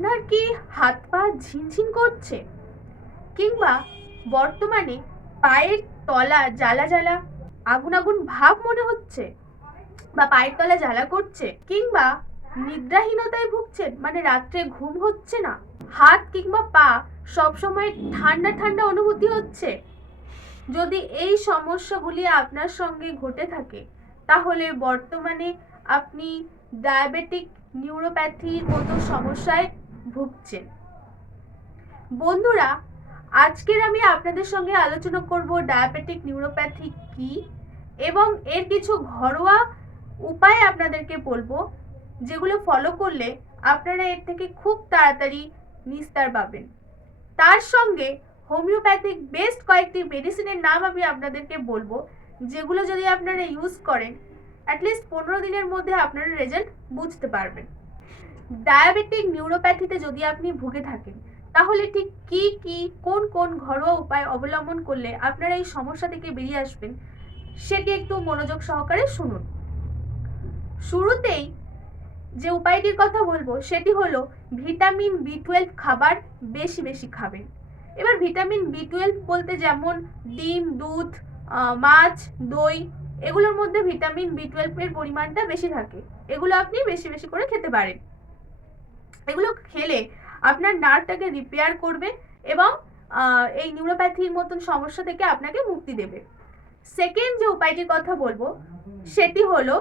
আপনার কি হাত পা ঝিনঝিন করছে? কিংবা বর্তমানে পায়ের তলা জ্বালা জ্বালা আগুন আগুন ভাব মনে হচ্ছে? বা পায়ের তলা জ্বালা করছে? কিংবা নিদ্রাহীনতায় ভুগছেন? মানে রাত্রে ঘুম হচ্ছে না? হাত কিংবা পা সবসময় ঠান্ডা ঠান্ডা অনুভূতি হচ্ছে? যদি এই সমস্যাগুলি আপনার সঙ্গে ঘটে থাকে, তাহলে বর্তমানে আপনি ডায়াবেটিক নিউরোপ্যাথির মতো সমস্যায় ভুগছেন। বন্ধুরা, আজকের আমি আপনাদের সঙ্গে আলোচনা করব ডায়াবেটিক নিউরোপ্যাথি কি এবং এর কিছু ঘরোয়া উপায় আপনাদেরকে বলব, যেগুলো ফলো করলে আপনারা এর থেকে খুব তাড়াতাড়ি নিস্তার পাবেন। তার সঙ্গে হোমিওপ্যাথিক বেস্ট কয়েকটি মেডিসিনের নাম আমি আপনাদেরকে বলব, যেগুলো যদি আপনারা ইউজ করেন অ্যাটলিস্ট পনেরো দিনের মধ্যে আপনারা রেজাল্ট বুঝতে পারবেন। ডায়াবেটিক নিউরোপ্যাথিতে যদি আপনি ভুগে থাকেন, তাহলে ঠিক কি কি, কোন কোন ঘরোয়া উপায় অবলম্বন করলে আপনারা এই সমস্যা থেকে বেরিয়ে আসবেন, সেটি একটু মনোযোগ সহকারে শুনুন। শুরুতেই যে উপায়টির কথা বলব, সেটি হলো ভিটামিন বি টুয়েলভ খাবার বেশি বেশি খাবেন। এবার ভিটামিন বি টুয়েলভ বলতে যেমন ডিম, দুধ মাছ, দই, এগুলোর মধ্যে ভিটামিন বি টুয়েলভের পরিমাণটা বেশি থাকে। এগুলো আপনি বেশি বেশি করে খেতে পারেন। এগুলো খেলে আপনার নার্ভটাকে রিপেয়ার করবে এবং এই নিউরোপ্যাথির মতন সমস্যা থেকে আপনাকে মুক্তি দেবে। সেকেন্ড যে উপায়টির কথা বলব, সেটি হলো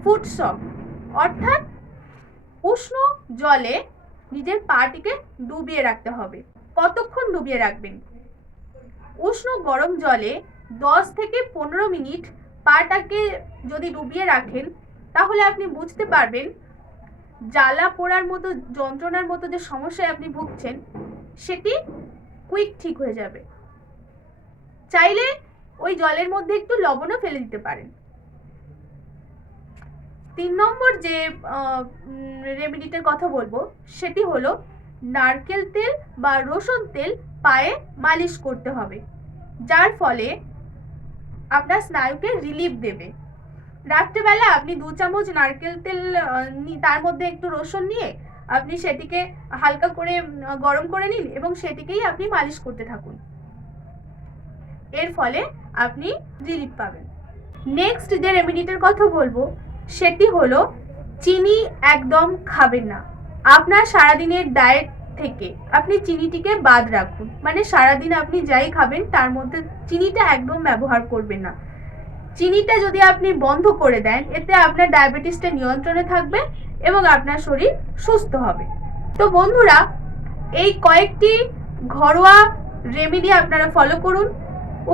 ফুড সক অর্থাৎ উষ্ণ জলে নিজের পাটিকে ডুবিয়ে রাখতে হবে। কতক্ষণ ডুবিয়ে রাখবেন? উষ্ণ গরম জলে দশ থেকে পনেরো মিনিট পাটাকে যদি ডুবিয়ে রাখেন, তাহলে আপনি বুঝতে পারবেন জ্বালা পোড়ার মতো, যন্ত্রণার মতো যে সমস্যায় আপনি ভুগছেন, সেটি কুইক ঠিক হয়ে যাবে। চাইলে ওই জলের মধ্যে একটু লবণও ফেলে দিতে পারেন। তিন নম্বর যে রেমেডিটার কথা বলব, সেটি হলো নারকেল তেল বা রসুন তেল পায়ে মালিশ করতে হবে। যার ফলে আপনার স্নায়ুকে রিলিফ দেবে। রাত্রেবেলা আপনি দু চামচ নারকেল তেল তার মধ্যে একটু রসুন নিয়ে আপনি সেটিকে হালকা করে গরম করে নিন এবং সেটিকেই আপনি মালিশ করতে থাকুন। এর ফলে আপনি রিলিফ পাবেন। নেক্সট যে রেমেডিটার কথা বলব, সেটি হলো চিনি একদম খাবেন না। আপনার সারাদিনের ডায়েট থেকে আপনি চিনিটিকে বাদ রাখুন। মানে সারাদিন আপনি যাই খাবেন, তার মধ্যে চিনিটা একদম ব্যবহার করবেন না। চিনিটা যদি আপনি বন্ধ করে দেন, এতে আপনার ডায়াবেটিসটা নিয়ন্ত্রণে থাকবে এবং আপনার শরীর সুস্থ হবে। তো বন্ধুরা, এই কয়েকটি ঘরোয়া রেমেডি আপনারা ফলো করুন,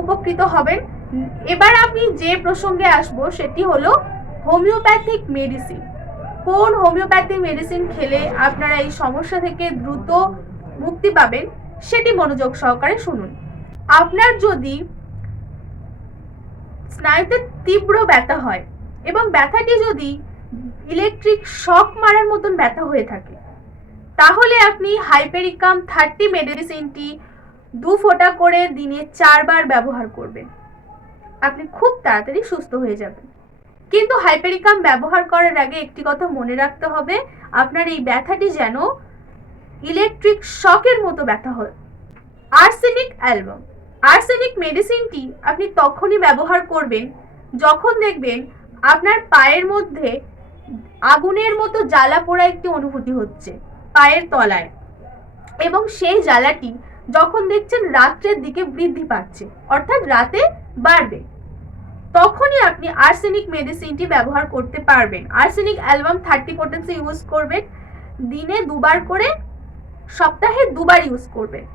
উপকৃত হবেন। এবার আমি যে প্রসঙ্গে আসব, সেটি হলো হোমিওপ্যাথিক মেডিসিন। কোন হোমিওপ্যাথিক মেডিসিন খেলে আপনারা এই সমস্যা থেকে দ্রুত মুক্তি পাবেন, সেটি মনোযোগ সহকারে শুনুন। আপনার যদি স্নায়ুতে তীব্র ব্যথা হয় এবং ব্যথাটি যদি ইলেকট্রিক শক মারার মতন ব্যথা হয়ে থাকে, তাহলে আপনি হাইপেরিকাম থার্টি মেডিসিনটি দু ফোঁটা করে দিনে চারবার ব্যবহার করবেন। আপনি খুব তাড়াতাড়ি সুস্থ হয়ে যাবেন। কিন্তু হাইপেরিকাম ব্যবহার করার আগে একটি কথা মনে রাখতে হবে, আপনার এই ব্যথাটি যেন ইলেকট্রিক শকের মতো ব্যথা হয়। আর্সেনিক অ্যালবাম আর্সেনিক মেডিসিনটি আপনি তখনই ব্যবহার করবেন যখন দেখবেন আপনার পায়ের মধ্যে আগুনের মতো জ্বালা পোড়া একটি অনুভূতি হচ্ছে, পায়ের তলায়। এবং সেই জ্বালাটি যখন দেখছেন রাত্রের দিকে বৃদ্ধি পাচ্ছে, অর্থাৎ রাতে বাড়বে, তখনই আপনি আর্সেনিক মেডিসিনটি ব্যবহার করতে পারবেন। Arsenic album thirty potency use করবেন, দিনে দুবার করে, সপ্তাহে দুবার ইউজ করবেন।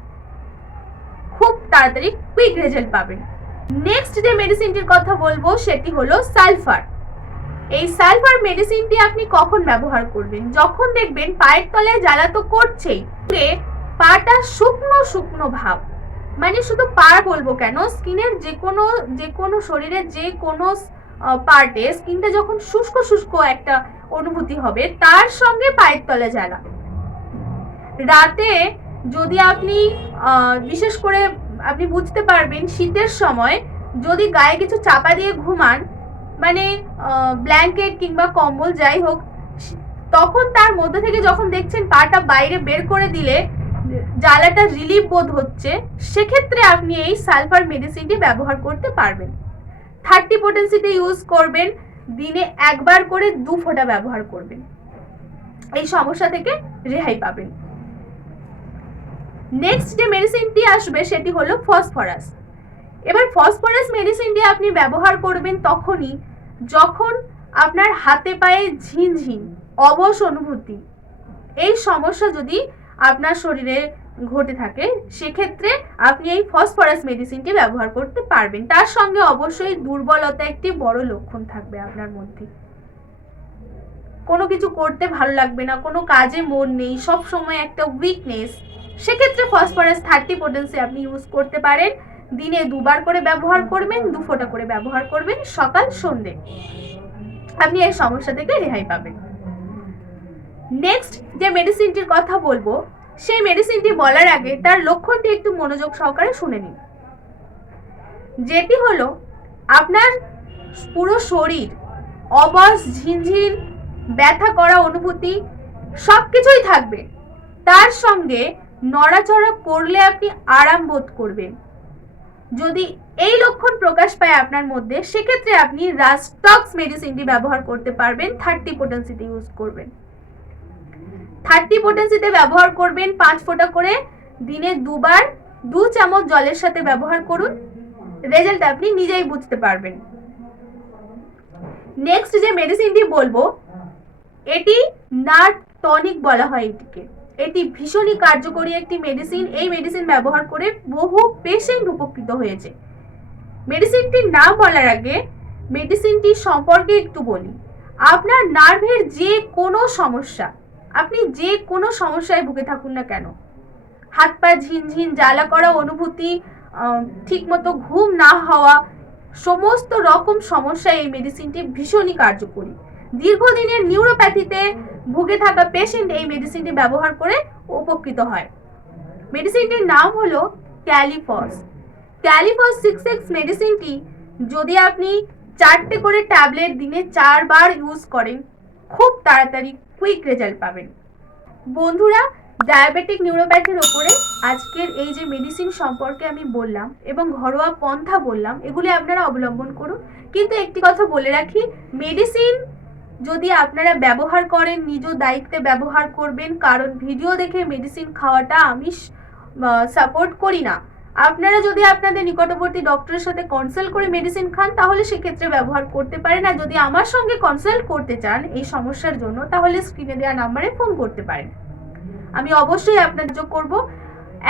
তাড়াতাড়ি কুইক রেজাল্ট পাবেন। নেক্সট যে মেডিসিনটির কথা বলব সেটি হলো সালফার এই সালফার মেডিসিনটি আপনি কখন ব্যবহার করবেন? যখন দেখবেন পায়ের তলায় জ্বালা তো করছেই পাটা শুকনো শুকনো ভাব। মানে শুধু পা বলব কেন, স্কিনের যে কোনো যে কোনো শরীরের যে কোনো পার্টে স্কিনটা যখন শুষ্ক শুষ্ক একটা অনুভূতি হবে, তার সঙ্গে পায়ের তলে জ্বালা। রাতে যদি আপনি বিশেষ করে আপনি বুঝতে পারবেন, শীতের সময় যদি গায়ে কিছু চাপা দিয়ে ঘুমান মানে ব্ল্যাঙ্কেট কিংবা কম্বল যাই হোক তখন তার মধ্যে থেকে যখন দেখছেন পাটা বাইরে বের করে দিলে, জ্বালাটা রিলিফ বোধ হচ্ছে, সেক্ষেত্রে আপনি এই সালফার মেডিসিনটি ব্যবহার করতে পারবেন। থার্টি পোটেন্সিতে ইউজ করবেন, দিনে একবার করে দু ফোঁটা ব্যবহার করবেন। এই সমস্যা থেকে রেহাই পাবেন। নেক্সট যে মেডিসিনটি আসবে সেটি হলো ফসফরাস এবার ফসফরাস মেডিসিনটি আপনি ব্যবহার করবেন তখনই যখন আপনার হাতে পায়ে ঝিনঝিন, অবশ অনুভূতি, এই সমস্যা যদি আপনার শরীরে ঘটে থাকে, সেক্ষেত্রে আপনি এই ফসফরাস মেডিসিনটি ব্যবহার করতে পারবেন। তার সঙ্গে অবশ্যই দুর্বলতা একটি বড় লক্ষণ থাকবে আপনার মধ্যে। কোনো কিছু করতে ভালো লাগবে না, কোনো কাজে মন নেই সব সময় একটা উইকনেস সেক্ষেত্রে ফসফরাস থার্টি পোটেন্সি আপনি ইউজ করতে পারেন। দিনে দুবার করে ব্যবহার করবেন, দু ফোঁটা করে ব্যবহার করবেন, সকাল সন্ধে আপনি এই সমস্যা থেকে রেহাই পাবেন। নেক্সট যে মেডিসিনটির কথা বলব, সেই মেডিসিনটি বলার আগে তার লক্ষণটি একটু মনোযোগ সহকারে শুনে নিন। যেটি হলো, আপনার পুরো শরীর, অবশ, ঝিনঝিন, ব্যথা করা অনুভূতি সব কিছুই থাকবে। তার সঙ্গে নড়াচড়া করলে আপনি আরাম বোধ করবেন। যদি এই লক্ষণ প্রকাশ পায় আপনার মধ্যে, সেক্ষেত্রে আপনি রাস্টক্স মেডিসিনটি ব্যবহার করতে পারবেন থার্টি পোটেন্সিতে ইউজ করবেন। থার্টি পোটেন্সিতে ব্যবহার করবেন, পাঁচ ফোঁটা করে, দিনে দুবার দু চামচ জলের সাথে ব্যবহার করুন রেজাল্ট আপনি নিজেই বুঝতে পারবেন। নেক্সট যে মেডিসিনটি বলব, এটি নার্ভ টনিক বলা হয় এটিকে। এটি ভীষণই কার্যকরী একটি মেডিসিন এই মেডিসিন ব্যবহার করে বহু পেশেন্ট উপকৃত হয়েছে। মেডিসিনটির নাম বলার আগে মেডিসিনটি সম্পর্কে একটু বলি। আপনার নার্ভের যে কোনো সমস্যা, আপনি যে কোনো সমস্যায় ভুগে থাকুন না কেন। হাত পা ঝিনঝিন, জ্বালা করা অনুভূতি ঠিকমতো ঘুম না হওয়া, সমস্ত রকম সমস্যায় এই মেডিসিনটি ভীষণই কার্যকরী। দীর্ঘদিনের নিউরোপ্যাথিতে ভুগে থাকা পেশেন্ট এই মেডিসিনটি ব্যবহার করে উপকৃত হয়। মেডিসিনটির নাম হলো ক্যালিফস ক্যালিফস সিক্স এক্স মেডিসিনটি যদি আপনি চারটে করে ট্যাবলেট দিনে চারবার ইউজ করেন, খুব তাড়াতাড়ি কুইক রেজাল্ট পাবেন। বন্ধুরা ডায়াবেটিক নিউরোপ্যাথির ওপরে আজকের এই যে মেডিসিন সম্পর্কে আমি বললাম এবং ঘরোয়া পন্থা বললাম, এগুলি আপনারা অবলম্বন করুন। কিন্তু একটি কথা বলে রাখি মেডিসিন যদি আপনারা ব্যবহার করেন, নিজ দায়িত্বে ব্যবহার করবেন, কারণ ভিডিও দেখে মেডিসিন খাওয়াটা আমি সাপোর্ট করি না। আপনারা যদি আপনাদের নিকটবর্তী ডক্টরের সাথে কনসাল্ট করে মেডিসিন খান, তাহলে সেক্ষেত্রে ব্যবহার করতে পারেন। আর যদি আমার সঙ্গে কনসাল্ট করতে চান এই সমস্যার জন্য, তাহলে স্ক্রিনে দেওয়া নাম্বারে ফোন করতে পারেন। আমি অবশ্যই আপনাদের যোগ করব।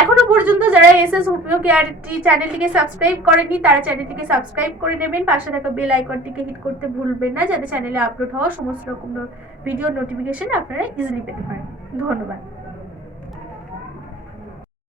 এখনও পর্যন্ত যারা এস এস হোমিও কেয়ারটি চ্যানেলটিকে সাবস্ক্রাইব করেনি তারা চ্যানেলটিকে সাবস্ক্রাইব করে নেবেন। পাশে থাকা বেল আইকনটিকে হিট করতে ভুলবেন না, যাতে চ্যানেলে আপলোড হওয়া সমস্ত রকম ভিডিও নোটিফিকেশন আপনারা ইজিলি পেতে পারেন। ধন্যবাদ।